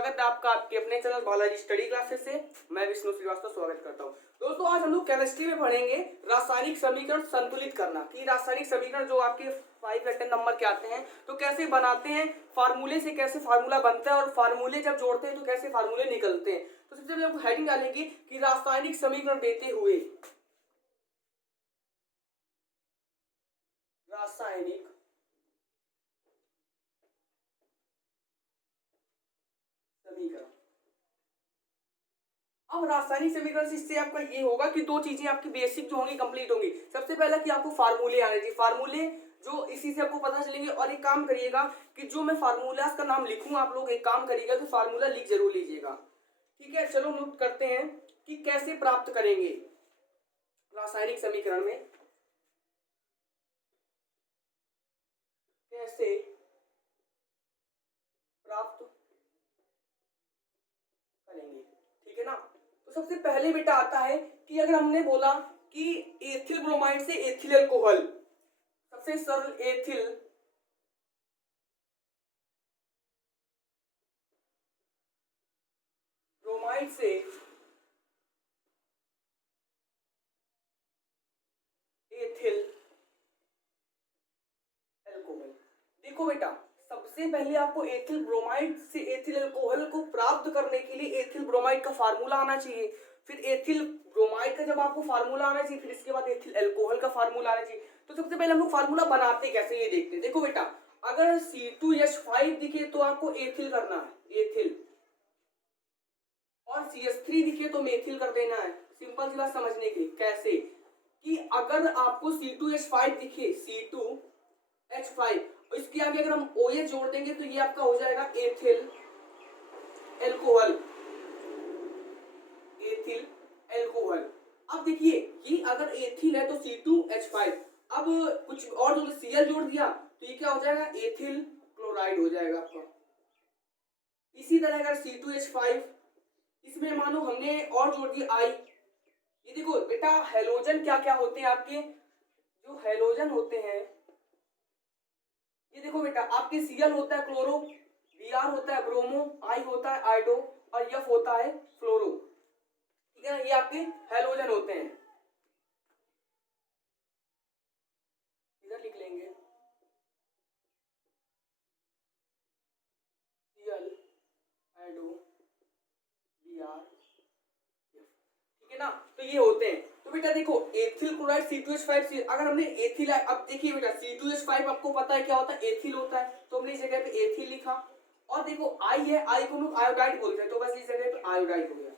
स्वागत है आपका आपके अपने चैनल बालाजी स्टडी क्लासेस से। मैं विष्णु श्रीवास्तव स्वागत करता हूं। दोस्तों आज हम लोग केमिस्ट्री में पढ़ेंगे रासायनिक समीकरण संतुलित करना कि रासायनिक समीकरण जो आपके 5 या 10 नंबर के आते हैं तो कैसे बनाते हैं, फार्मूले से कैसे फार्मूला बनता है और फार्मूले जब जोड़ते हैं तो कैसे फार्मूले निकलते हैं। तो सबसे पहले हम हेडिंग डालेंगे कि रासायनिक समीकरण देते हुए रासायनिक समीकरण। अब रासायनिक समीकरण से इससे आपका ये होगा कि दो चीजें आपकी बेसिक जो होंगी कंप्लीट होंगी। सबसे पहला कि आपको फार्मूले आने चाहिए, फार्मूले जो इसी से आपको पता चलेंगे। और एक काम करिएगा कि जो मैं फार्मूलाज का नाम लिखूंगा आप लोग एक काम करिएगा कि फार्मूला लिख जरूर लीजिएगा। ठीक है, चलो नोट करते हैं कि कैसे प्राप्त करेंगे रासायनिक समीकरण में, कैसे प्राप्त करेंगे। ठीक है ना, तो सबसे पहले बेटा आता है कि अगर हमने बोला कि एथिल ब्रोमाइड से एथिल अल्कोहल, सबसे सरल एथिल ब्रोमाइड से एथिल अल्कोहल। देखो बेटा सबसे पहले आपको एथिल ब्रोमाइड से एथिल अल्कोहल को प्राप्त करने के लिए एथिल ब्रोमाइड का फार्मूला आना चाहिए। फिर एथिल ब्रोमाइड का जब आपको फार्मूला आना चाहिए फिर इसके बाद एथिल अल्कोहल का फार्मूला आना चाहिए। तो सबसे पहले हम लोग फार्मूला बनाते कैसे ये देखते हैं। देखो बेटा अगर C2H5 दिखे तो आपको एथिल करना है, एथिल, और CH3 दिखे तो मेथिल कर देना है। सिंपल सी बात समझने के लिए कैसे कि अगर आपको C2H5 दिखे, C2H5, इसके आगे अगर हम OH जोड़ देंगे तो ये आपका हो जाएगा एथिल अल्कोहल, एथिल अल्कोहल। अब देखिए ये अगर एथिल है तो C2H5, अब कुछ और जो Cl जोड़ दिया तो ये क्या हो जाएगा, एथिल क्लोराइड हो जाएगा आपका। इसी तरह अगर C2H5 इसमें मानो हमने और जोड़ दिया I, ये देखो बेटा हेलोजन क्या क्या होते हैं आपके, जो हेलोजन होते हैं ये देखो बेटा आपके Cl होता है क्लोरो, Br होता है ब्रोमो, I होता है आयोडो और F होता है फ्लोरो। ठीक है ना, ये आपके हेलोजन होते हैं। इधर लिख लेंगे Cl आयोडो Br F। ठीक है ना, तो ये होते हैं। तो बेटा देखो एथिल क्लोराइड C2H5 से अगर हमने एथिल, अब देखिए बेटा C2H5 आपको पता है क्या होता है, एथिल होता है, तो हमने इस जगह पे एथिल लिखा। और देखो I है, I को लोग आयोडाइड बोलते हैं तो बस इस जगह पे आयोडाइड हो गया।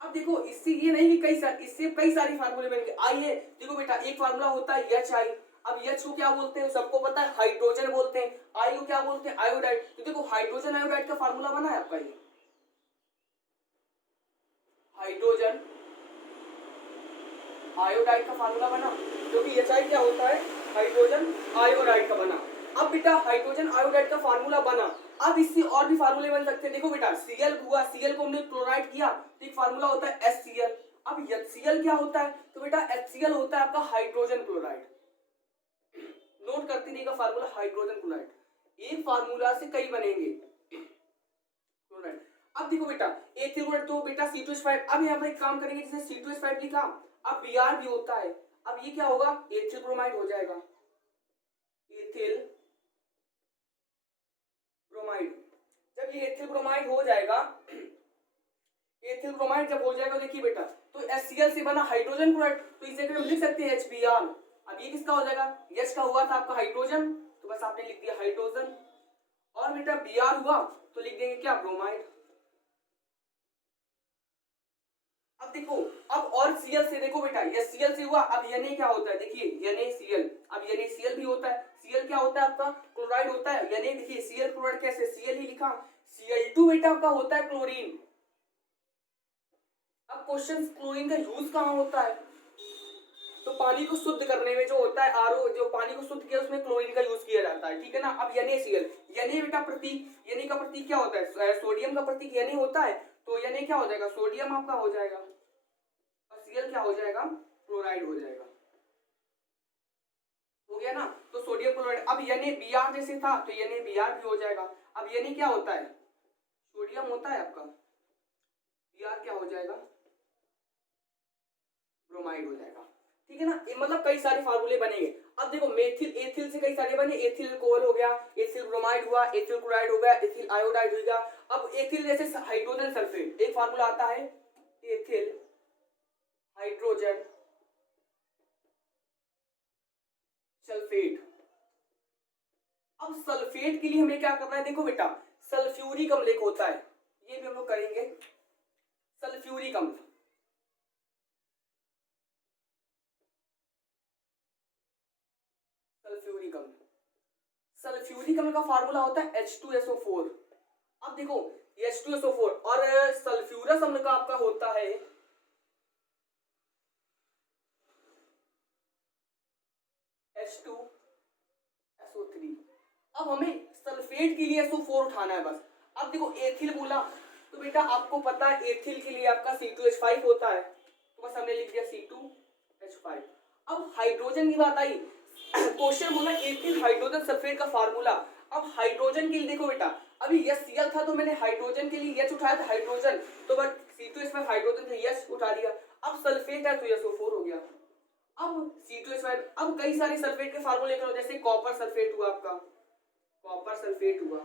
अब देखो इससे ये नहीं कि इससे कई सारी फार्मूले बनेंगे। I है, देखो बेटा एक फार्मूला होता है HI, अब H को क्या बोलते हैं सबको पता है, हाइड्रोजन बोलते हैं। I को क्या बोलते हैं, आयोडाइड। तो देखो हाइड्रोजन आयोडाइड का फार्मूला बना है आपका, ये हाइड्रोजन आयोडाइड का फार्मूला बना, जो कि HI क्या होता है, हाइड्रोजन आयोडाइड का बना। अब बेटा हाइड्रोजन आयोडाइड का फार्मूला बना, अब इससे और भी फार्मूले बन सकते हैं। देखो बेटा Cl हुआ, Cl को हमने क्लोराइड किया तो एक फार्मूला होता है HCl। अब HCl क्या होता है, तो बेटा HCl होता है आपका हाइड्रोजन क्लोराइड। नोट करते रहिएगा फार्मूला हाइड्रोजन क्लोराइड, एक फार्मूला से कई बनेंगे क्लोराइड। अब देखो बेटा एथिल क्लोराइड तो बेटा C2H5, अब यहाँ पर एक काम करेंगे, जैसे C2H5 लिखा, अब Br भी होता है, अब ये क्या होगा, एथिल ब्रोमाइड हो जाएगा, एथिल ब्रोमाइड। जब ये एथिल ब्रोमाइड हो जाएगा, एथिल ब्रोमाइड जब हो जाएगा देखिए बेटा तो HCl से बना हाइड्रोजन क्लोराइड, तो इसे हम लिख सकते हैं HBr। अब ये किसका हो जाएगा, H का हुआ था आपका हाइड्रोजन तो बस आपने लिख दिया हाइड्रोजन, और बेटा Br हुआ तो लिख देंगे क्या, ब्रोमाइड। अब देखो अब और Cl से देखो बेटा ये Cl से हुआ, अब Na क्या होता है, देखिए NaCl, अब NaCl भी होता है। Cl क्या होता है आपका, क्लोराइड होता है। Na देखिए Cl क्लोराइड कैसे, Cl ही लिखा। Cl2 बेटा आपका होता है क्लोरीन। अब क्वेश्चन क्लोरीन का यूज कहाँ होता है, तो पानी को शुद्ध करने में जो होता है आरओ, जो पानी को शुद्ध किया उसमें क्लोरीन का यूज किया जाता है। ठीक है ना, अब NaCl, Na बेटा प्रतीक, Na का प्रतीक क्या होता है, सोडियम का प्रतीक Na होता है, तो Na क्या हो जाएगा, सोडियम आपका हो जाएगा, और Cl क्या हो जाएगा, क्लोराइड हो जाएगा। हो गया ना, तो सोडियम क्लोराइड। अब NaBr जैसे था तो NaBr भी हो जाएगा। अब Na क्या होता है, सोडियम सोडियम होता है आपका, Br क्या हो जाएगा, ब्रोमाइड हो जाएगा। ठीक है ना, ये मतलब कई सारे फार्मूले बनेंगे। अब देखो मेथिल एथिल से कई सारे बने, एथिल अल्कोहल हो गया, एथिल ब्रोमाइड हुआ, एथिल क्लोराइड हो गया, एथिल आयोडाइड हो गया। अब एथिल जैसे हाइड्रोजन सल्फेट, एक फार्मूला आता है एथिल हाइड्रोजन सल्फेट। अब सल्फेट के लिए हमें क्या करना है, देखो बेटा सल्फ्यूरिक अम्ल एक होता है, ये भी हम लोग करेंगे, सल्फ्यूरिक अम्ल। सल्फ्यूरिक अम्ल, सल्फ्यूरिक अम्ल का फार्मूला होता है H2SO4। अब देखो H2SO4 और सल्फ्यूरस अम्ल का आपका होता है H2SO3। अब हमें सल्फेट के लिए SO4 उठाना है बस। अब देखो एथिल बोला तो बेटा आपको पता है एथिल के लिए आपका C2H5 होता है, तो बस हमने लिख दिया C2H5। अब हाइड्रोजन की बात आई, क्वेश्चन बोला एथिल हाइड्रोजन सल्फेट का फार्मूला। अब हाइड्रोजन के लिए देखो बेटा, अभी HCl था तो मैंने हाइड्रोजन के लिए H उठाया था हाइड्रोजन, तो बस C2H5 हाइड्रोजन से H उठा दिया। अब सल्फेट है तो SO4 हो गया। अब C2H5, अब कई सारे सल्फेट के फार्मूले करो, जैसे कॉपर सल्फेट हुआ आपका, कॉपर सल्फेट हुआ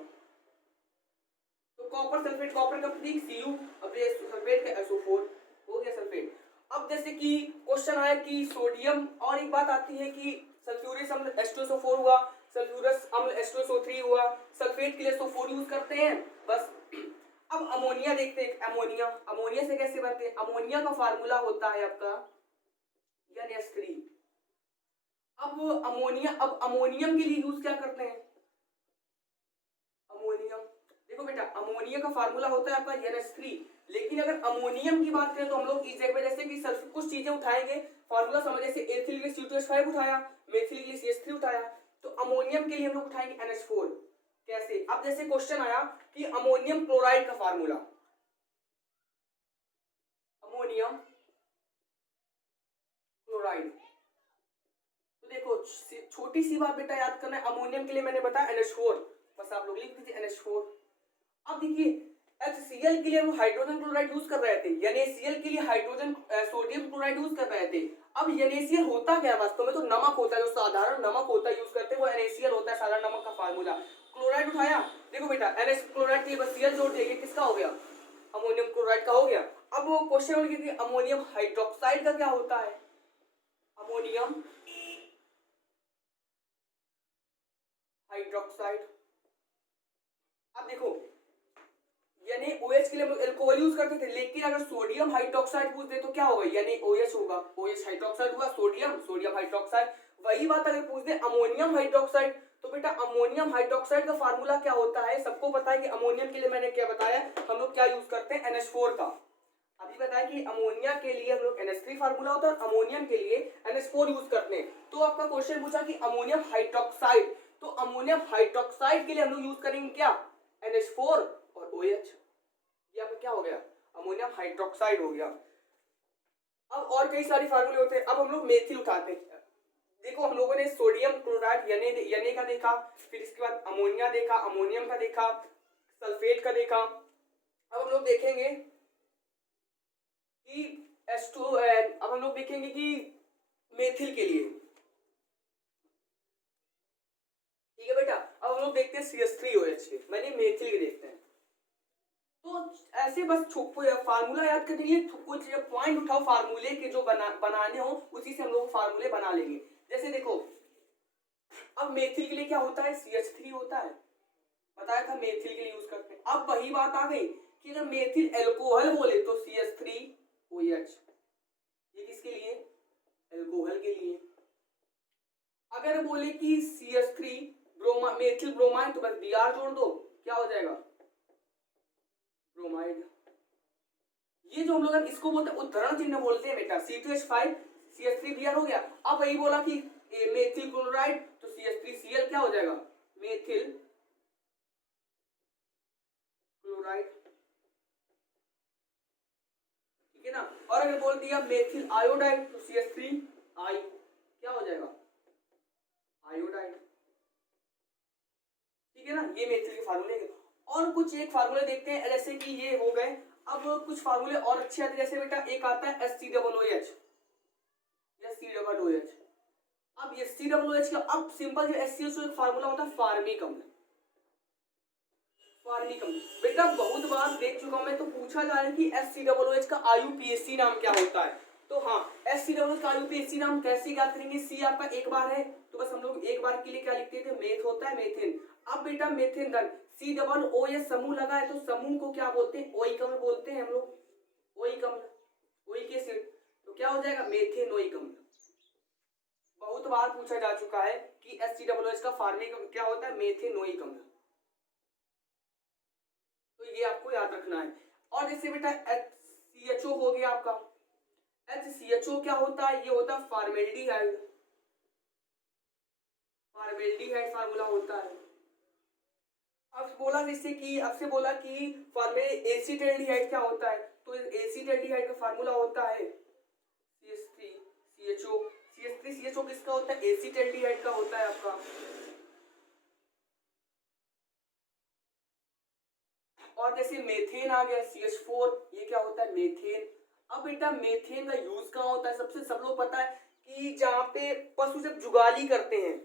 तो कॉपर सल्फेट, कॉपर का प्रतीक Cu, अब ये सल्फेट का SO4 हो गया सल्फेट। अब जैसे कि क्वेश्चन आया कि सोडियम, और एक बात आती है कि सल्फ्यूरिक अम्ल H2SO4 हुआ, सल्फ्यूरस अम्ल H2SO3 हुआ, सल्फेट के लिए SO4 यूज करते हैं बस। अब अमोनिया देखते हैं, अमोनिया, अमोनिया से कैसे बनते हैं, अमोनिया का फार्मूला होता है आपका NH3। अब अमोनिया, अब अमोनियम के लिए यूज क्या करते हैं, अमोनियम, देखो बेटा अमोनिया का फार्मूला होता है आपका NH3। लेकिन अगर अमोनियम की बात करें तो हम लोग इस जगह पे जैसे कि कुछ चीजें उठाएंगे, फार्मूला समझ, जैसे एथिल के लिए C2H5 उठाया, मेथिल के लिए CH3 उठाया, तो अमोनियम के लिए हम लोग उठाएंगे NH4। कैसे, अब जैसे क्वेश्चन आया कि अमोनियम क्लोराइड का फार्मूला, अमोनियम क्लोराइड, तो देखो छोटी सी बात बेटा याद करना है, अमोनियम के लिए मैंने बताया NH4, बस आप लोग लिख दीजिए NH4। अब देखिए HCl के लिए हम हाइड्रोजन क्लोराइड यूज कर रहे थे, NaCl के लिए हाइड्रोजन सोडियम क्लोराइड यूज कर रहे थे। अब NaCl होता क्या है वास्तव में, तो नमक होता है, जो साधारण नमक होता है यूज करते हैं वो NaCl होता है, साधारण नमक का फार्मूला। क्लोराइड उठाया, देखो बेटा NH क्लोराइड के लिए बस Cl जोड़ देंगे, किसका हो गया, अमोनियम क्लोराइड का हो गया। अब वो क्वेश्चन हो गया कि अमोनियम हाइड्रोक्साइड का क्या होता है, अमोनियम हाइड्रोक्साइड। अब देखो NaOH के लिए हम लोग अल्कोहल यूज करते थे, लेकिन अगर सोडियम हाइड्रोक्साइड पूछ दे तो क्या होगा, NaOH होगा, OH हाइड्रोक्साइड हुआ, सोडियम, सोडियम हाइड्रोक्साइड। वही बात अगर पूछ दे अमोनियम हाइड्रोक्साइड, तो बेटा अमोनियम हाइड्रोक्साइड का फार्मूला क्या होता है, सबको पता है कि अमोनियम के लिए मैंने क्या बताया, हम लोग क्या यूज करते हैं, NH4 का। अभी बताया कि अमोनिया के लिए हम लोग NH3 फार्मूला होता है और अमोनियम के लिए NH4 यूज करते हैं। तो आपका क्वेश्चन पूछा कि अमोनियम हाइड्रोक्साइड, तो अमोनियम हाइड्रोक्साइड के लिए हम लोग यूज करेंगे क्या, NH4 और OH। ये आपका क्या हो गया, अमोनियम हाइड्रोक्साइड हो गया। अब और कई सारे फार्मूले होते हैं। अब हम लोग मेथिल उठाते हैं, देखो हम लोगों ने सोडियम क्लोराइड Na का देखा, फिर इसके बाद अमोनिया देखा, अमोनियम का देखा, सल्फेट का देखा। अब हम लोग देखेंगे कि H2, अब हम लोग देखेंगे कि मेथिल के लिए, ठीक है बेटा। अब हम लोग देखते हैं CH3OH के, मैंने मेथिल के देखते हैं। तो ऐसे बस फार्मूला याद करने के लिए कुछ पॉइंट उठाओ फार्मूले के, जो बनाने हो उसी से हम लोग फार्मूले बना लेंगे। जैसे देखो अब मेथिल के लिए क्या होता है, CH3 होता है, बताया था मेथिल के लिए यूज करते हैं। अब वही बात आ गई कि अगर मेथिल अल्कोहल बोले तो CH3OH, ये किसके लिए, अल्कोहल के लिए। अगर बोले कि CH3 मेथिल ब्रोमाइड, तो बस Br जोड़ दो, क्या हो जाएगा, ब्रोमाइड। ये जो हम लोग इसको बोलते हैं उद्धरण चिन्ह बोलते हैं बेटा, C2H5 CH3Br हो गया। अब वही बोला कि मेथिल क्लोराइड, तो CH3Cl क्या हो जाएगा, मेथिल क्लोराइड, ठीक है ना। और अगर बोल दिया मेथिल आयोडाइड, तो CH3I क्या हो जाएगा, आयोडाइड, ठीक है ना। ये मेथिल के फार्मूले। और कुछ एक फार्मूले देखते हैं, जैसे कि ये हो गए। अब कुछ फार्मूले और अच्छे आते हैं, जैसे बेटा एक आता है SCOOH, या COOH। अब ये COOH का अब सिंपल जो HCl एक फार्मूला होता है फार्मिक अम्ल। फार्मिक अम्ल बेटा बहुत बार देख चुका हूं मैं, तो पूछा जा रहा है कि HCOOH का IUPAC नाम क्या होता है। तो हाँ, HCOOH का IUPAC नाम कैसे याद करेंगे, C आपका एक बार है तो बस हम लोग एक बार के लिए क्या लिखते थे, मेथ होता है मेथेन। अब बेटा मेथेन धन COOH समूह लगा है, तो समूह को क्या बोलते हैं, ओइक अम्ल बोलते हैं हम लोग, ओइक अम्ल, ओइक एसिड। तो क्या हो जाएगा, मेथेनोइक अम्ल। बहुत बार पूछा जा चुका है कि HCOOH का फार्मिक क्या होता है, मेथेनोइक अम्ल। तो ये आपको याद रखना है। और जैसे बेटा HCHO हो गया आपका, HCHO क्या होता है, ये होता है फॉर्मेल्डिहाइड, फॉर्मेल्डिहाइड फार्मूला होता है। अब बोला जैसे कि आपसे बोला कि एसिटाल्डिहाइड क्या होता है, तो एसिटाल्डिहाइड का फार्मूला होता है CH3CHO। CH3CHO किसका होता है, एसिटाल्डिहाइड का होता है आपका। और जैसे मेथेन आ गया CH4, ये क्या होता है, मेथेन। अब बेटा मेथेन का यूज कहाँ होता है, सबसे सब लोग पता है कि जहाँ पे पशु जब जुगाली करते हैं,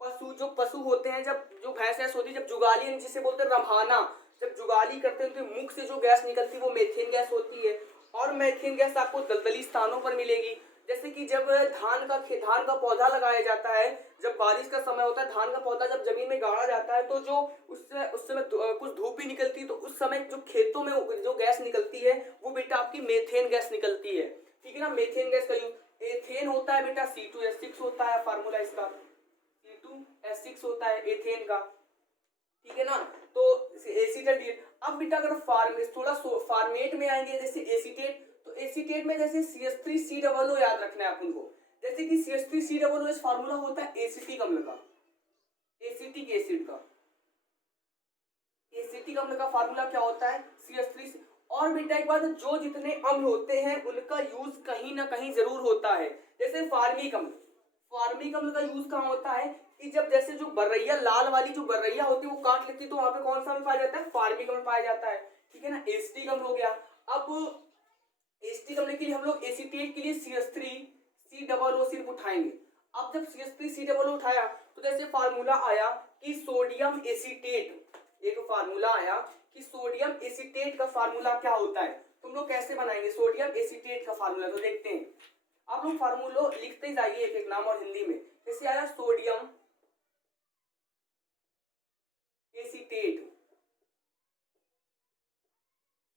पशु जो पशु होते हैं, जब जो भैंस भैंस होती है, जब जुगाली जिसे बोलते हैं रम्हाना, जब जुगाली करते हैं तो मुख से जो गैस निकलती है वो मेथेन गैस होती है। और मेथेन गैस आपको दलदली स्थानों पर मिलेगी, जैसे कि जब धान का पौधा लगाया जाता है, जब बारिश का समय होता है, धान का पौधा जब जमीन में गाड़ा जाता है, तो जो उस समय कुछ धूप भी निकलती है, तो उस समय जो खेतों में जो गैस निकलती है वो बेटा आपकी मेथेन गैस निकलती है। ठीक है ना, मेथेन गैस का यूज। एथेन होता है बेटा C2H6 होता है फार्मूला इसका, C2H6 होता है एथेन का। ठीक है ना, तो एसीटेट। अब बेटा अगर थोड़ा फॉर्मेट में आएंगे, जैसे एसीटेट, तो एसीटेट में जैसे CH3COO याद रखना है अपन को। जैसे कि CH3COO फार्मूला होता है एसिटिक अम्ल का, एसिटिक एसिड का, एसिटिक अम्ल का फार्मूला क्या होता है, CH3। और बेटा एक बात, जो जितने अम्ल होते हैं उनका यूज कहीं ना कहीं जरूर होता है। जैसे फार्मिक अम्ल, फार्मिक अम्ल का यूज कहाँ होता है कि जब जैसे जो बर्रैया, लाल वाली जो बर्रैया होती है वो काट लेती है, तो वहां पे कौन सा अम्ल पाया जाता है, फार्मिक अम्ल पाया जाता है। ठीक है ना, एसिटिक अम्ल हो गया। अब एसिटिक अम्ल के लिए हम लोग एसीटेट के लिए CH3COO सिर्फ उठाएंगे। अब जब CH3COO उठाया तो जैसे फार्मूला आया कि सोडियम एसीटेट, एक फार्मूला आया कि सोडियम एसीटेट का फार्मूला क्या होता है, तुम लोग कैसे बनाएंगे सोडियम एसीटेट का फार्मूला, तो देखते हैं। आप लोग फार्मूला लिखते ही जाइए एक एक नाम और हिंदी में। जैसे आया सोडियम एसीटेट,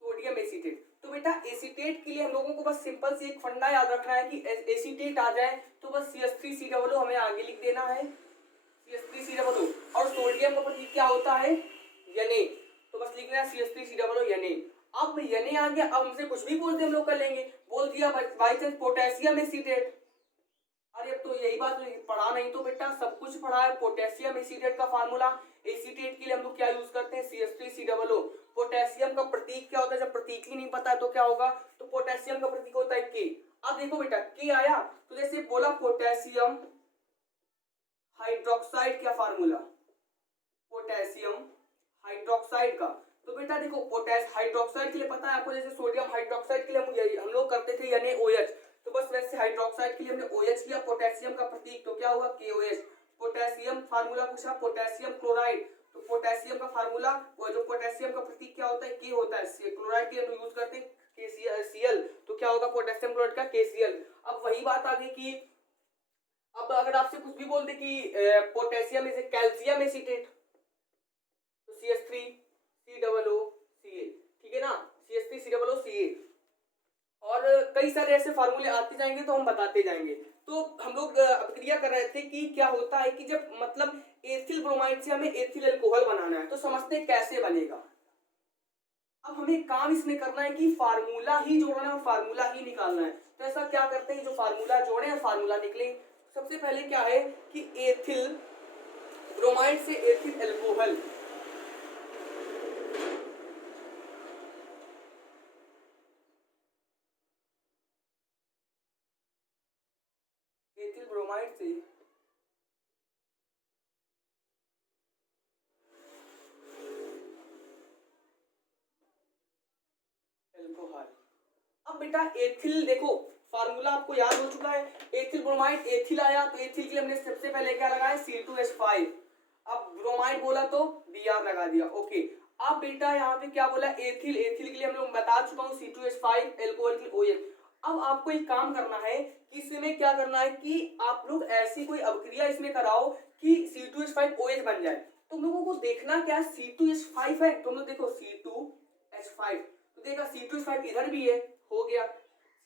सोडियम एसीटेट। तो बेटा एसीटेट के लिए हम लोगों को बस सिंपल से एक फंडा याद रखना है कि एसीटेट आ जाए तो बस CH3COO हमें आगे लिख देना है, CH3COO। और सोडियम का प्रतीक क्या होता है, Na, तो बस लिखना है CH3COO Na। अब Na आ गया, अब हमसे कुछ भी बोलते हम लोग कर लेंगे। बोल दिया बाई चांस पोटेशियम एसीटेट, अरे अब तो यही बात पढ़ा नहीं तो बेटा सब कुछ पढ़ा है। पोटेशियम एसीटेट का फार्मूला, एसीटेट के लिए हम लोग क्या यूज करते हैं, CH3COO। पोटेशियम का प्रतीक क्या होता है, जब प्रतीक ही नहीं पता है तो क्या होगा, तो पोटेशियम का प्रतीक होता है K। अब देखो बेटा K आया, तो जैसे बोला पोटेशियम हाइड्रोक्साइड क्या फार्मूला, पोटेशियम हाइड्रोक्साइड का। तो बेटा देखो हाइड्रोक्साइड के लिए पता है आपको, जैसे सोडियम हाइड्रोक्साइड के लिए हम लोग करते थे NaOH, तो बस वैसे हाइड्रोक्साइड के लिए हमने OH किया, पोटेशियम का प्रतीक तो क्या हुआ KOH। पोटेशियम फार्मूला पूछा, पोटेशियम क्लोराइड, तो पोटेशियम का फार्मूला, वो जो पोटेशियम का प्रतीक क्या होता है, K होता है। क्लोराइड के लिए यूज करते हैं KCl, तो क्या होगा पोटेशियम क्लोराइड का KCl। अब वही बात आ गई कि अब अगर आपसे कुछ भी बोल दे कि पोटेशियम इज कैल्शियम एसीटेट, तो CH3COO ठीक है ना, CH3COO। और कई सारे ऐसे फार्मूले आते जाएंगे तो हम बताते जाएंगे। तो हम लोग अभिक्रिया कर रहे थे कि क्या होता है कि जब मतलब एथिल ब्रोमाइड से हमें एथिल अल्कोहल बनाना है, तो समझते हैं कैसे बनेगा। अब हमें काम इसमें करना है कि फार्मूला ही जोड़ना है और फार्मूला ही निकालना है। तो ऐसा क्या करते हैं, जो फार्मूला जोड़े और फार्मूला निकले। सबसे पहले क्या है कि एथिल ब्रोमाइड से एथिल अल्कोहल, एथिल ब्रोमाइड से एल्कोहल। अब बेटा एथिल देखो फार्मूला आपको याद हो चुका है, एथिल ब्रोमाइड, एथिल आया तो एथिल के लिए हमने सबसे पहले क्या लगाया C2H5। अब ब्रोमाइड बोला तो Br लगा दिया। ओके, अब बेटा यहाँ पे क्या बोला एथिल, एथिल के लिए हम लोग बता चुका हूँ C2H5, एल्कोहल के लिए OH। अब आपको एक काम करना है कि इसमें क्या करना है कि आप लोग ऐसी कोई अभिक्रिया इसमें कराओ कि C2H5 OH बन जाए। तुम लोगों को देखना क्या C2H5 है, तुम लोग देखो C2H5 तो देखा C2H5 इधर भी है, हो गया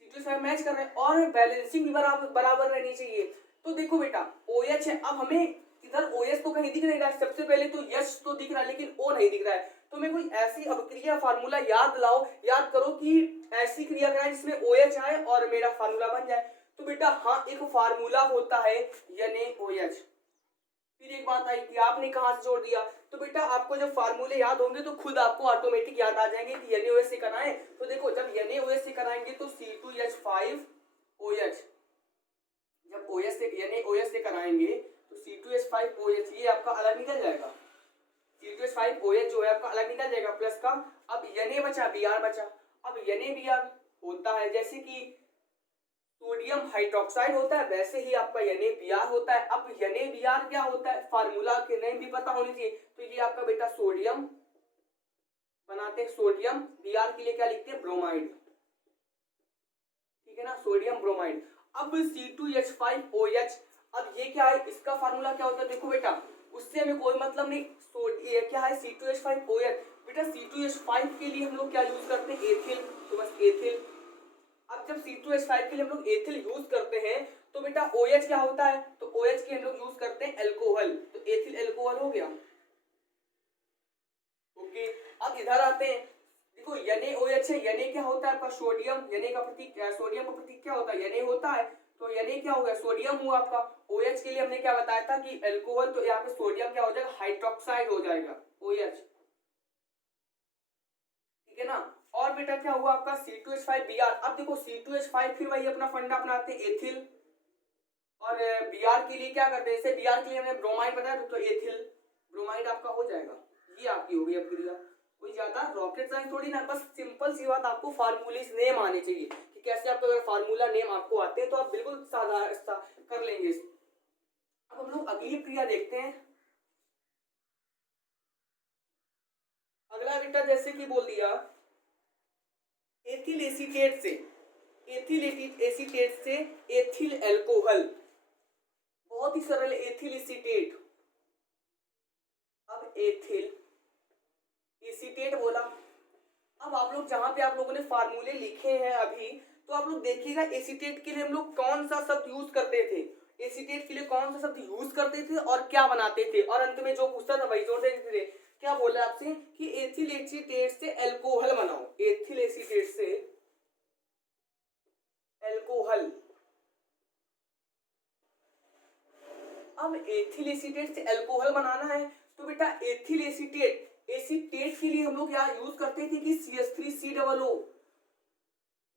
C2H5 मैच कर रहे हैं और बैलेंसिंग भी बराबर रहनी चाहिए। तो देखो बेटा OH है, अब हमें इधर OH तो कहीं दिख नहीं रहा है, सबसे पहले तो H तो दिख रहा है लेकिन O नहीं दिख रहा है। तो मैं कोई ऐसी अभिक्रिया फार्मूला याद लाओ, याद करो कि ऐसी क्रिया कराए जिसमें OH आए और मेरा फार्मूला बन जाए। तो बेटा हाँ, एक फार्मूला होता है NaOH। फिर एक बात आई कि आपने कहां से जोड़ दिया, तो बेटा आपको जब फार्मूले याद होंगे तो खुद आपको ऑटोमेटिक याद आ जाएंगे कि NaOH से कराएं। तो देखो जब NaOH से कराएंगे तो C2H5OH, जब OH से NaOH से कराएंगे तो C2H5OH ये आपका अलग निकल जाएगा, C2H5OH जो है आपका अलग निकल जाएगा प्लस का। अब Na बचा, Br बचा। अब NaBr होता है जैसे कि सोडियम हाइड्रोक्साइड होता है वैसे ही आपका NaBr होता है। अब NaBr क्या होता है, फार्मूला के नेम भी पता होनी चाहिए। तो ये आपका बेटा सोडियम बनाते हैं, सोडियम Br के लिए क्या लिखते हैं, ब्रोमाइड, ठीक है ना, सोडियम ब्रोमाइड। अब C2H5OH, अब ये क्या है, इसका फार्मूला क्या होता है, देखो बेटा उससे हमें कोई मतलब नहीं, ये क्या है C2H5OH। बेटा C2H5 के लिए हम लोग क्या यूज करते हैं, एथिल, तो बस एथिल। अब जब C2H5 के लिए हम लोग एथिल यूज करते हैं तो बेटा OH क्या होता है, तो OH के हम लोग यूज करते हैं एल्कोहल, तो एथिल एल्कोहल हो गया। ओके, अब इधर आते हैं, देखो NaOH है, Na क्या होता है आपका सोडियम, Na का प्रतीक, सोडियम का प्रतीक क्या होता है, Na होता है, तो Na क्या हो गया, सोडियम हुआ आपका। OH के लिए हमने क्या बताया था कि एल्कोहल, तो यहाँ पे सोडियम क्या हो जाएगा, हाइड्रोक्साइड हो जाएगा OH, ठीक है ना। और बेटा क्या हुआ आपका C2H5Br। अब देखो C2H5 फिर वही अपना फंडा अपनाते हैं एथिल, और Br के लिए क्या करते हैं, जैसे Br के लिए हमने ब्रोमाइड बताया तो एथिल ब्रोमाइड आपका हो जाएगा। ये आपकी हो गई अभिक्रिया, कोई ज्यादा रॉकेट साइंस थोड़ी ना, बस सिंपल सी बात, आपको फार्मूलीज नेम आने चाहिए कि कैसे आपको अगर फार्मूला नेम आपको आते हैं तो आप बिल्कुल साधा कर लेंगे। अब हम लोग अगली क्रिया देखते हैं। अगला बेटा जैसे कि बोल दिया एथिल एसीटेट से, एथिल एसीटेट से एथिल एल्कोहल, बहुत ही सरल, एथिल एसीटेट। अब एथिल एसीटेट बोला। अब आप लोग जहां पे आप लोगों ने फार्मूले लिखे हैं अभी, तो आप लोग देखिएगा एसीटेट के लिए हम लोग कौन सा शब्द यूज करते थे, एसीटेट के लिए कौन सा शब्द यूज करते थे और क्या बनाते थे, और अंत में जो पूछता था वही जोड़ देते थे। क्या बोला आपसे कि एथिल एसीटेट से एल्कोहल बनाओ, एथिल एसीटेट से एल्कोहल। अब एथिल एसीटेट से एल्कोहल बनाना है तो बेटा एथिल एसीटेट, एसीटेट के लिए हम लोग यहाँ यूज करते थे कि CH3COO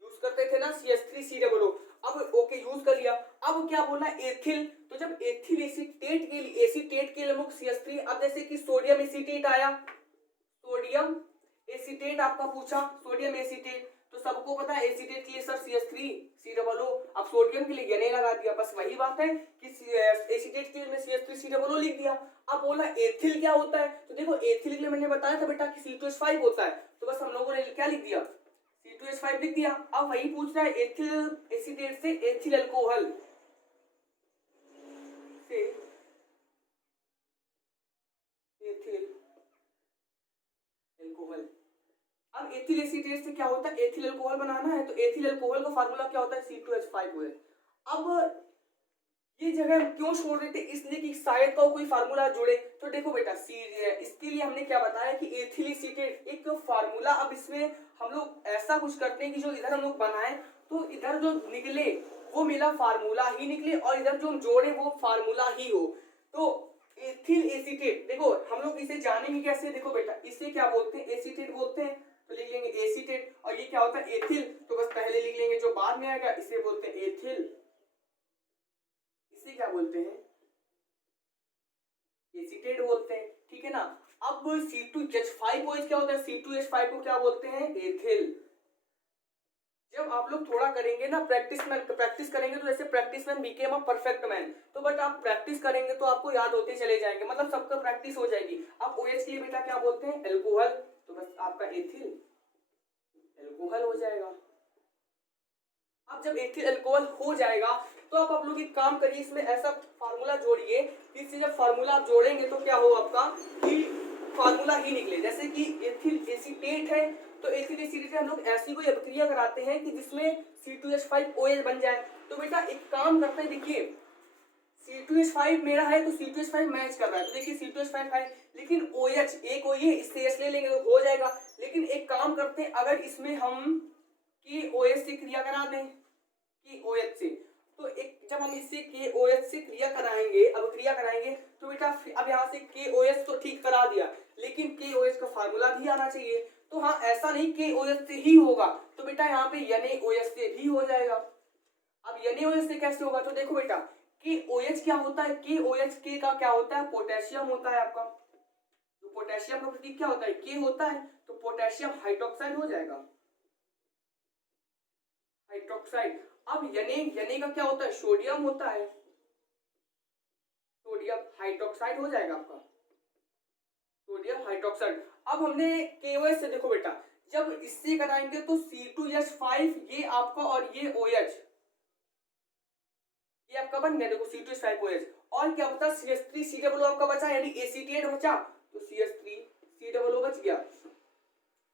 यूज करते थे ना, CH3COO। अब ओके यूज कर लिया। अब क्या बोला एथिल, तो जब एथिल एसीटेट के लिए, एसीटेट के लिए हम लोग CH3, अब जैसे कि सोडियम एसीटेट आया, सोडियम एसीटेट आपका पूछा, सोडियम एसीटेट, तो सबको पता है एसीटेट के लिए सर CH3COO। अब सोडियम के लिए Na लगा दिया, बस वही बात है कि एसीटेट के लिए मैं CH3COO लिख दिया। अब बोला एथिल क्या होता है, तो देखो एथिल के लिए मैंने बताया था बेटा कि C2H5 होता है, तो बस हम लोगों ने क्या लिख दिया, C2H5 लिख दिया। अब वही पूछ रहा है एथिल एसीटेट से एथिल एल्कोहल से एथिल एल्कोहल। अब एथिल एसीटेट से क्या होता है, एथिल अल्कोहल बनाना है, तो एथिल अल्कोहल का फार्मूला क्या होता है, C2H5OH। अब ये जगह क्यों छोड़ देते, इसलिए कि शायद तो कोई फार्मूला जुड़े। तो देखो बेटा इसके लिए हमने क्या बताया कि एथिल एसीटेट एक फार्मूला, अब इसमें हम लोग ऐसा कुछ करते हैं कि जो इधर हम लोग बनाए तो इधर जो निकले वो मेरा फार्मूला ही निकले, और इधर जो हम जोड़े वो फार्मूला ही हो। तो एथिल एसीटेट, देखो हम लोग इसे जानेंगे कैसे, देखो बेटा इसे क्या बोलते हैं, एसीटेट बोलते हैं, तो लिख लेंगे एसीटेट। और ये क्या होता है एथिल, तो बस पहले लिख लेंगे, जो बाद में आएगा इसे बोलते हैं एथिल, इसे क्या बोलते हैं, एसीटेट बोलते हैं, ठीक है ना। अब C2H5OH क्या होता है, C2H5 को क्या बोलते हैं, एथिल, जब आप लोग थोड़ा करेंगे ना प्रैक्टिस करेंगे तो जैसे practice man became a perfect man, तो बट आप प्रैक्टिस करेंगे तो आपको याद होते चले जाएंगे, मतलब सबका प्रैक्टिस हो जाएगी। आप OH के लिए बेटा क्या बोलते हैं, एल्कोहल, तो बस आपका एथिल एल्कोहल हो जाएगा। अब जब एथिल अल्कोहल हो जाएगा तो आप लोग एक काम करिए, इसमें ऐसा फार्मूला जोड़िए, इससे जब फार्मूला आप जोड़ेंगे तो क्या हो आपका कि फार्मूला ही निकले। जैसे कि एथिल एसीटेट है, तो एथिल एसीटेट हम लोग ऐसी कोई अभिक्रिया कराते हैं कि जिसमें C2H5OH बन जाए। तो बेटा एक काम करते हैं, देखिए C2H5 मेरा है तो C2H5 मैच कर रहा है, तो देखिए C2H5 है, लेकिन OH एक OH इससे H ले लेंगे तो हो जाएगा। लेकिन एक काम करते हैं, अगर इसमें हम KOH से क्रिया करा दें, KOH से, तो एक जब हम इससे KOH से क्रिया कराएंगे, अब क्रिया कराएंगे तो बेटा अब यहाँ से KOH तो ठीक करा दिया, लेकिन KOH का फार्मूला भी आना चाहिए। तो हाँ, ऐसा नहीं KOH से ही होगा, तो बेटा यहाँ पे NaOH से भी हो जाएगा। अब NaOH से कैसे होगा, तो देखो बेटा KOH क्या होता है, KOH के का क्या होता है, पोटेशियम होता है आपका, तो पोटेशियम का प्रतीक क्या होता है, K होता है, तो पोटेशियम हाइड्रोक्साइड हो जाएगा, हाइड्रोक्साइड। अब यने का क्या होता है, सोडियम होता है, सोडियम हाइड्रोक्साइड हो जाएगा आपका, सोडियम हाइड्रोक्साइड। अब हमने KOH से देखो बेटा, जब इससे कराएंगे तो C2H5 ये आपका और ये OH ये आपका बन गया, देखो C2H5OH, और क्या बचा CH3COO आपका बचा, यानी एसीटेट बचा, तो CH3COO बच गया।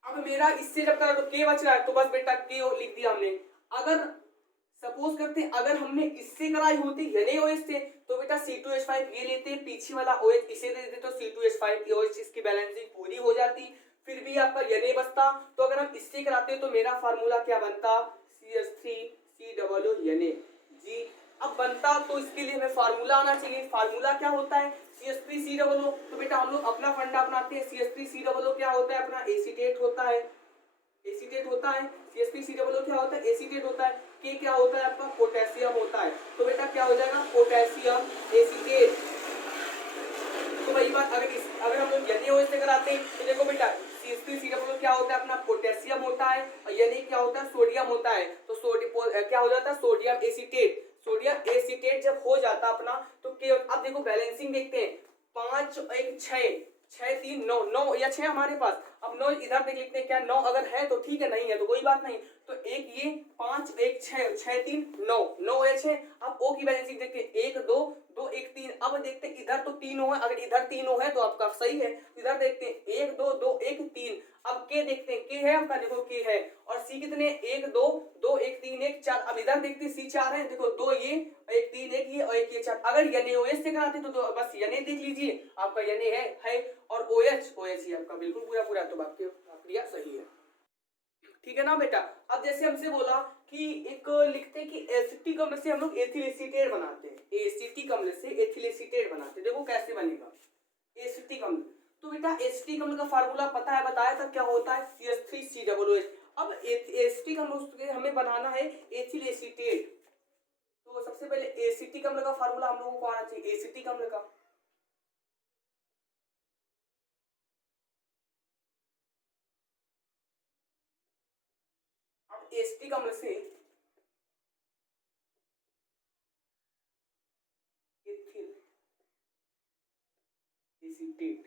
अब मेरा इससे जब करा तो K बच रहा है, तो बस बेटा K लिख दिया हमने। अगर सपोज करते हैं अगर हमने इससे कराई होती NaOH से, तो बेटा C2H5 ये लेते, पीछे वाला OH इसे दे देते, तो C2H5OH इसकी बैलेंसिंग पूरी हो जाती, फिर भी आपका Na बचता। तो अगर हम इससे कराते तो मेरा फार्मूला क्या बनता, CH3COO Na जी। अब बनता तो इसके लिए हमें फार्मूला आना चाहिए, फार्मूला क्या होता है, CH3COO। तो बेटा हम लोग अपना फंडा अपनाते हैं, CH3COO क्या होता है अपना, एसीटेट होता है, एसीटेट होता है। CH3COO क्या होता है, एसीटेट होता है। K क्या होता है आपका, पोटेशियम होता है, तो बेटा क्या हो जाएगा, पोटेशियम एसीटेट। तो वही बात अगर हम लोग NaOH से कराते हैं तो देखो बेटा CH3COO क्या होता है अपना, पोटेशियम होता है, और Na क्या होता है, सोडियम होता है, तो क्या हो जाता है, सोडियम एसीटेट। सोडियम एसीटेट जब हो जाता अपना तो अब देखो बैलेंसिंग देखते हैं, 5 1 6 6 3 9 9 या 6 हमारे पास। अब 9 इधर देख लेते हैं क्या 9 अगर है तो ठीक है, नहीं है तो कोई बात नहीं। तो एक ये 5 1 6 6 3 9 9 OH है। अब O की बैलेंसिंग देखते हैं 1 2 2 1 3। अब देखते हैं इधर तो 3 O है, अगर इधर 3 O है तो आपका सही है। इधर देखते हैं 1 2 2 1 3। अब K देखते हैं, K है आपका, देखो K है, और C कितने 1 2 2 1 3 1 4। अब इधर देखते हैं C 4 है, देखो 2 ये 1 3 1 ये और 1 ये 4। अगर NaOH से कराते तो बस Na देख लीजिए, आपका Na है और OH ही आपका बिल्कुल पूरा तो आपकी क्रिया सही है, ठीक है ना बेटा। अब जैसे हमसे बोला कि एक लिखते हैं कि एसिटिक अम्ल से हम लोग एथिल एसीटेट बनाते हैं, एसिटिक अम्ल से एथिल एसीटेट बनाते हैं। देखो कैसे बनेगा एसिटिक अम्ल, तो बेटा एसिटिक अम्ल का फार्मूला पता है, बताया था क्या होता है, CH3COOH। अब एसिटिक अम्ल हमें बनाना है एथिल एसीटेट, तो सबसे पहले एसिटिक अम्ल का फार्मूला हम लोगों को आना चाहिए, एसिटिक अम्ल का। अब एसिटिक अम्ल से एथिल एसीटेट,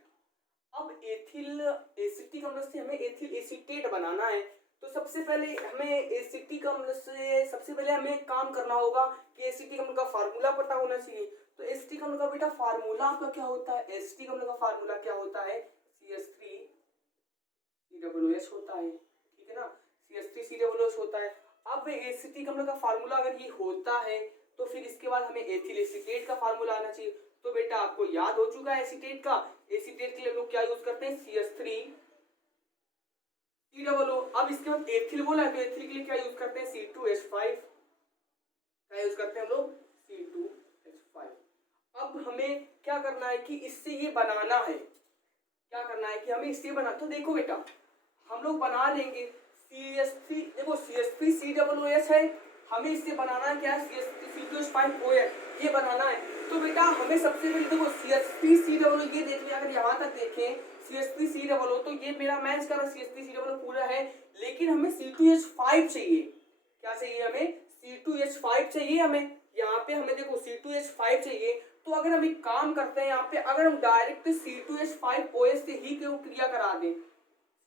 अब एथिल एसिटिक अम्ल से हमें एथिल एसीटेट बनाना है, तो सबसे पहले हमें एसिटिक अम्ल से सबसे पहले हमें काम करना होगा कि एसिटिक अम्ल का फार्मूला पता होना चाहिए। तो एसिटिक अम्ल का बेटा फार्मूला आपका क्या होता है, एसिटिक अम्ल का फार्मूला क्या होता है, CH3COOH होता है, ठीक है ना, CH3COOH होता है। अब एसिटिक अम्ल का फार्मूला अगर ये होता है तो फिर इसके बाद हमें एथिल एसीटेट का फार्मूला आना चाहिए। तो बेटा आपको याद हो चुका है एसीटेट का, एसीटेट के लिए लोग क्या यूज करते हैं, CH3COO। अब इसके बाद एथिल बोला है तो एथिल के लिए क्या यूज करते हैं, C2H5 का यूज करते हैं हम लोग, C2H5। अब हमें क्या करना है कि इससे ये बनाना है, क्या करना है कि हमें इससे बना, तो देखो बेटा हम लोग बना लेंगे CH3, देखो CH3COOH है, हमें इससे बनाना क्या है, C2H5OH ये बनाना है। तो बेटा हमें सबसे पहले देखो CH3COO ये देखिए, अगर यहाँ तक देखें CH3COO तो ये मेरा मैच कर रहा है, CH3COO पूरा है, लेकिन हमें C2H5 चाहिए, क्या चाहिए हमें, C2H5 चाहिए हमें। यहाँ पे हमें देखो C2H5 चाहिए, तो अगर हम एक काम करते हैं यहाँ पे, अगर हम डायरेक्ट C2H5OH से ही क्यों क्रिया करा दें,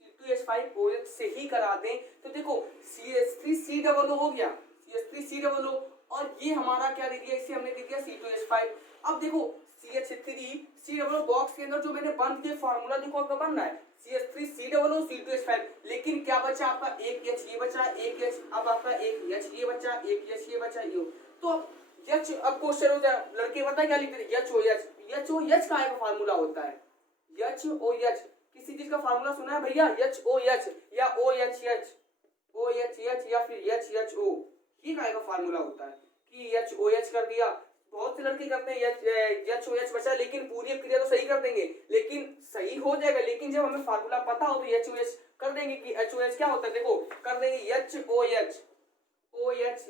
C2H5OH से ही करा दें, तो देखो CH3COO हो गया, CH3COO, और ये हमारा क्या दे दिया, इसे हमने दे दिया C2H5। अब देखो CH3COO बॉक्स के अंदर जो मैंने बंद किया फार्मूला देखो आपका बन रहा है CH3COO C2H5, लेकिन क्या बचा आपका, एक H ये बचा, एक H, अब आपका एक H ये बचा, एक H ये बचा, ये। तो अब H, अब क्वेश्चन होता है, लड़के पता क्या लिखते हैं, HOH का फार्मूला होता है, HOH। किसी चीज का फार्मूला सुना है भैया, HOH या OHH या फिर HHO, ये का फार्मूला होता है कि HOH कर दिया। बहुत से लड़के करते हैं HOH बचा, लेकिन पूरी क्रिया तो सही कर देंगे, लेकिन सही हो जाएगा, लेकिन जब हमें फार्मूला पता हो तो HOH कर देंगे कि HOH क्या होता है, देखो कर देंगे HOH OHH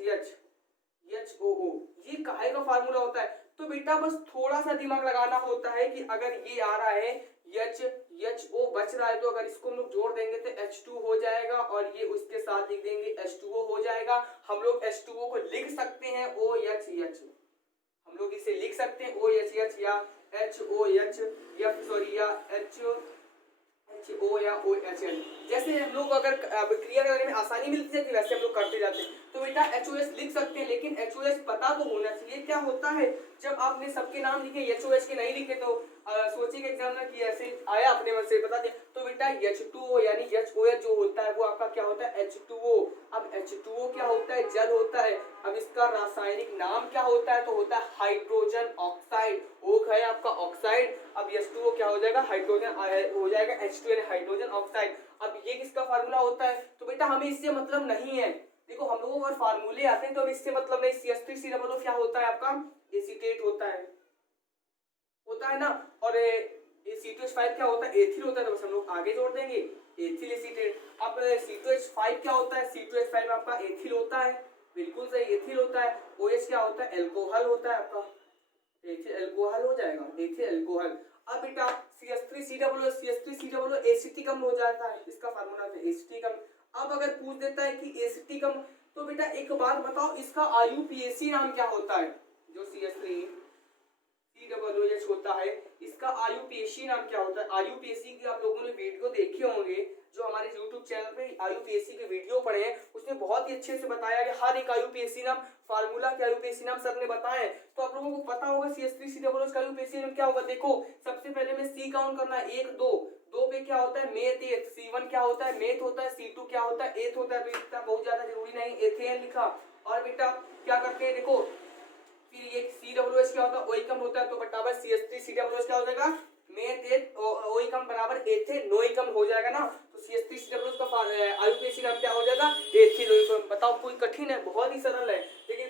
HOO, ये काहे का फार्मूला होता है। तो बेटा बस थोड़ा सा दिमाग लगाना होता है कि अगर ये आ रहा है HO बच रहा है, तो अगर इसको हम लोग जोड़ देंगे तो H2 हो जाएगा, और ये उसके साथ लिख देंगे H2O हो जाएगा। हम लोग H2O को लिख सकते हैं OHH, हम लोग इसे लिख सकते हैं OHH या HOH या सॉरी या HO या OHL। जैसे हम लोग अगर क्रिया करने में आसानी मिलती है वैसे हम लोग करते जाते हैं, तो बेटा HOS लिख सकते हैं, लेकिन HOS पता तो होना चाहिए। क्या होता है जब आपने सबके नाम लिखे HOH के नहीं लिखे, तो सोचिए एग्जामिनर की ऐसे आया अपने मन से बता दिया, तो बेटा H2O यानी HOH जो होता है वो आपका क्या होता है H2O। अब H2O क्या होता है, जल होता है। अब इसका रासायनिक नाम क्या होता है, तो होता है हाइड्रोजन ऑक्साइड। O है आपका ऑक्साइड, अब H2O क्या हो जाएगा, हाइड्रोजन हो जाएगा H2 यानी हाइड्रोजन ऑक्साइड। अब ये किसका फार्मूला होता है, तो बेटा हमें इससे मतलब नहीं है। देखो हम लोगों को अगर फार्मूले आते हैं तो इससे मतलब नहीं। CH3COO क्या होता है आपका, एसीटेट होता है ना, और C2H5 क्या होता है, एथिल होता है, तो बस हम लोग आगे जोड़ देंगे एथिल एसीटेट। अब C2H5 क्या होता है, C2H5 आपका एथिल होता है, बिल्कुल सही एथिल होता है। OH क्या होता है, एल्कोहल होता है आपका, एथिल एल्कोहल हो जाएगा, एथिल एल्कोहल। अब बेटा CH3COO एसिटिकम हो जाता है, इसका फार्मूला है एसिटिकम। अब अगर पूछ देता है कि एसिटिकम, तो बेटा एक बात बताओ, इसका IUPAC नाम क्या होता है, जो CH3COOH होता है इसका IUPAC नाम क्या होता है। IUPAC की आप लोगों ने वीडियो देखे होंगे, जो हमारे YouTube चैनल पे IUPAC के वीडियो पड़े हैं, उसमें बहुत ही अच्छे से बताया गया हर एक IUPAC नाम, फार्मूला के IUPAC नाम सर ने बताए। तो आप लोगों को पता होगा CH3COO का IUPAC नाम क्या होगा। देखो सबसे पहले में C काउंट करना है, 1 2 2 पे क्या होता है मेथ एथ, C1 क्या होता है मेथ होता है, C2 क्या होता है एथ होता है, तो इसका बहुत ज्यादा जरूरी नहीं, एथेन लिखा। और बेटा क्या करते हैं, देखो फिर ये COOH क्या होता है, ओइकम होता है, तो बराबर CH3COOH क्या हो जाएगा, मेथ एथ ओइकम बराबर एथेनोइकम हो जाएगा ना। तो CH3COOH का IUPAC नाम क्या हो जाएगा, एथिलोइकम। बताओ कोई कठिन है, बहुत ही सरल है, लेकिन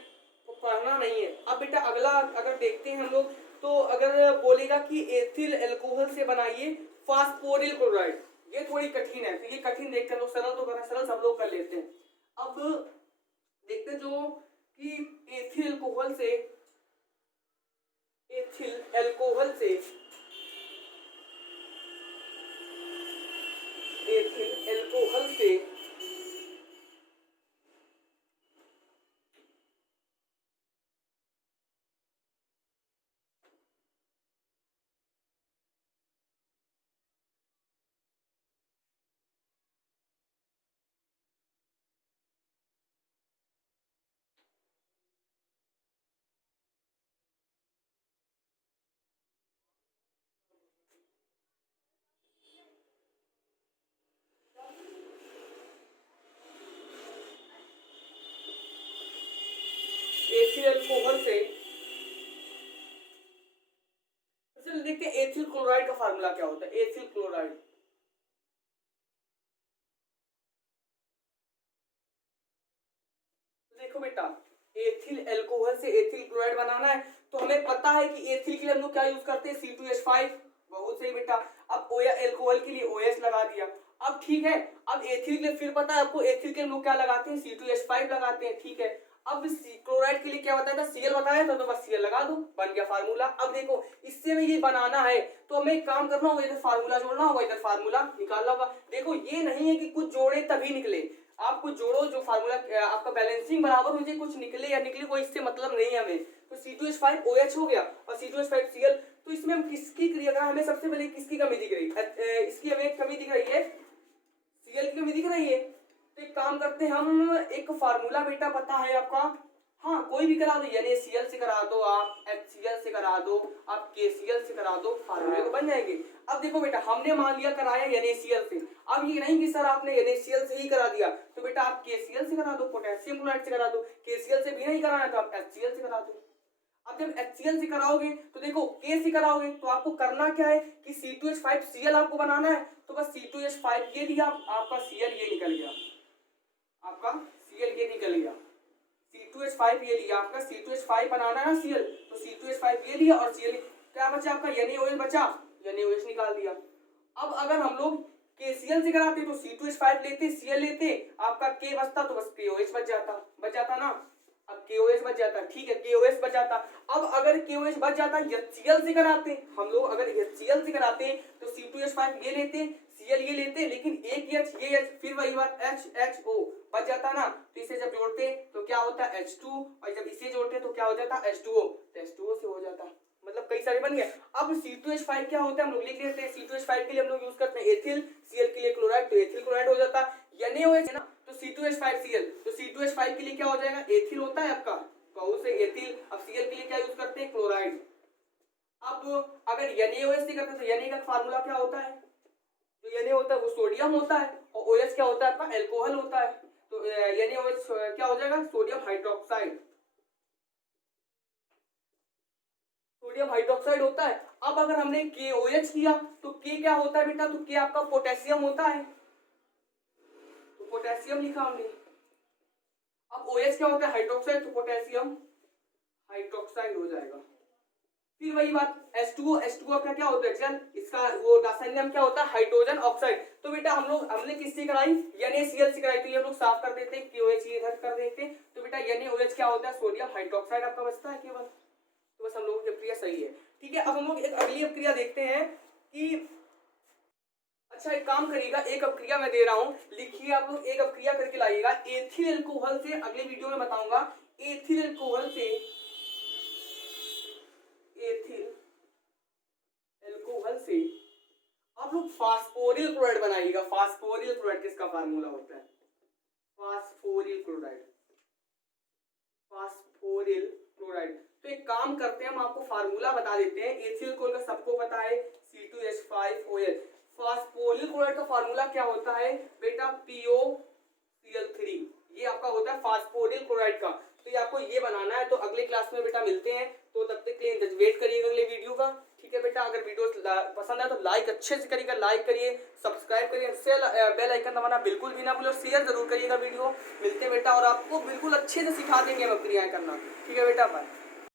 पढ़ना नहीं है। अब बेटा अगला अगर देखते हैं हम लोग, तो अगर बोलेगा कि एथिल अल्कोहल से बनाइए फास्फोरिल क्लोराइड, ये थोड़ी कठिन है, तो ये कठिन देखकर लोग सरल तो करना, सरल सब लोग कर लेते हैं। अब देखते हैं जो कि एथिल अल्कोहल से देखते हैं एथिल क्लोराइड का फार्मूला क्या होता है। एथिल क्लोराइड, देखो बेटा एथिल अल्कोहल से एथिल क्लोराइड बनाना है, तो हमें पता है कि एथिल के लिए हम लोग क्या यूज करते हैं, C2H5। बहुत सही बेटा। अब अल्कोहल के लिए OH लगा दिया। अब ठीक है, अब एथिल के लिए फिर पता है आपको, एथिल के लिए हम लोग क्या लगाते हैं, C2H5 लगाते हैं, ठीक है। अब क्लोराइड के लिए क्या बताया था, Cl बताया था, तो बस Cl लगा दो, बन गया फार्मूला। अब देखो इससे में ये बनाना है, तो हमें एक काम करना होगा, इधर फार्मूला जोड़ना होगा, इधर फार्मूला निकालना होगा। देखो ये नहीं है कि कुछ जोड़े तभी निकले, आपको जोड़ो जो फार्मूला आपका बैलेंसिंग बराबर हो जाए, कुछ निकले या निकले कोई इससे मतलब नहीं है हमें। तो C2H5OH हो गया और C2H5Cl। तो इसमें हम किसकी क्रिया का हमें सबसे पहले किसकी कमी दिख रही है, इसकी हमें कमी दिख रही है, Cl की कमी दिख रही है। तो एक काम करते हैं हम, एक फार्मूला बेटा पता है आपका, हाँ कोई भी करा दो, NaCl से करा दो, आप HCl से करा दो, आप KCl से करा दो, फार्मूले तो बन जाएंगे। अब देखो बेटा हमने मान लिया कराया NaCl से, अब ये नहीं कि सर आपने NaCl से ही करा दिया, तो बेटा आप KCl से करा दो, पोटेशियम क्लोराइड से करा दो। KCl से भी नहीं कराना तो आप HCl से करा दो। अब जब HCl से कराओगे तो देखो K से कराओगे तो आपको करना क्या है कि C2H5Cl आपको बनाना है, तो बस C2H5 ये दिया, आपका Cl ये निकल गया, आपका Cl ये निकल गया, C2H5 ये लिया, आपका C2H5 बनाना है ना Cl, तो C2H5 ये लिया और Cl क्या बचा आपका NaOH बचा, NaOH निकाल दिया। अब अगर हम लोग KCl से कराते तो C2H5 लेते, Cl लेते, आपका K बचता तो बस KOH बच जाता ना, अब KOH बच जाता, ठीक है KOH बच जाता। अब अगर KOH बच जाता HCl से कराते हम लोग, अगर HCl से कराते तो C2H5 ये लेते, Cl ये लेते, लेकिन एक H ये H फिर वही बात HHO बच जाता ना, तो इसे जब जोड़ते तो क्या होता है H2 और जब इसे जोड़ते तो क्या हो जाता H2O, तो H2O से हो जाता, मतलब कई सारे बन गए। अब C2H5 क्या होता है हम लोग लिख लेते हैं, C2H5 के लिए हम लोग यूज करते हैं एथिल, Cl के लिए क्लोराइड, तो एथिल क्लोराइड हो जाता, NaOH है ना, तो C2H5Cl, तो C2H5 के लिए क्या हो जाएगा एथिल होता है आपका, बहुत से एथिल। अब Cl के लिए क्या यूज करते हैं क्लोराइड। अब अगर NaOH से करते तो Na का फार्मूला क्या होता है, जो Na होता है वो सोडियम होता है और OH क्या होता है आपका एल्कोहल होता है, तो NaOH क्या हो जाएगा सोडियम हाइड्रोक्साइड, सोडियम हाइड्रोक्साइड होता है। अब अगर हमने KOH किया तो K क्या होता है बेटा, तो K आपका पोटेशियम होता है, तो पोटेशियम लिखा हमने। अब OH क्या होता है हाइड्रोक्साइड, तो पोटेशियम हाइड्रोक्साइड हो जाएगा। फिर वही बात H2O, H2O का क्या होता है जल, इसका वो रासायनिक नाम क्या होता है हाइड्रोजन ऑक्साइड। तो बेटा हमने किससे कराई, NaCl से कराई, तो ये हम लोग साफ कर देते हैं, KOH इधर कर देते, तो बेटा NaOH क्या होता है सोडियम हाइड्रोक्साइड आपका बचता है केवल। तो बस हम लोगों की अपक्रिया सही है, ठीक है। अब हम लोग एक अगली अपक्रिया देखते हैं कि, अच्छा एक काम करिएगा, एक अपक्रिया मैं दे रहा हूं, लिखिए आप लोग, एक अपक्रिया करके लाइएगा एथिल एल्कोहल से, अगले वीडियो में बताऊंगा, एथिल एल्कोहल से, एथिल एल्कोहल से आप लोग फास्फोरिल क्लोराइड बनाइएगा। फास्फोरिल क्लोराइड किसका फार्मूला होता है, फास्फोरिल क्लोराइड, फास्फोरिल क्लोराइड। तो एक काम करते हैं हम आपको फार्मूला बता देते हैं, एथिल एल्कोहल का सबको पता है C2H5OH। फास्फोरिल क्लोराइड का फार्मूला क्या होता है बेटा POCl3, ये आपका होता है फास्फोरिल क्लोराइड का। तो ये आपको ये बनाना है, तो अगले क्लास में बेटा मिलते हैं, तो तब तक के लिए वेट करिएगा अगले वीडियो का, ठीक है बेटा। अगर वीडियो पसंद आए तो लाइक अच्छे से करिएगा, लाइक करिए, सब्सक्राइब करिए, बेल आइकन दबाना बिल्कुल भी ना भूलिए और शेयर जरूर करिएगा वीडियो। मिलते हैं बेटा और आपको बिल्कुल अच्छे से सिखा देंगे हम क्रियाएं करना, ठीक है बेटा, बाय।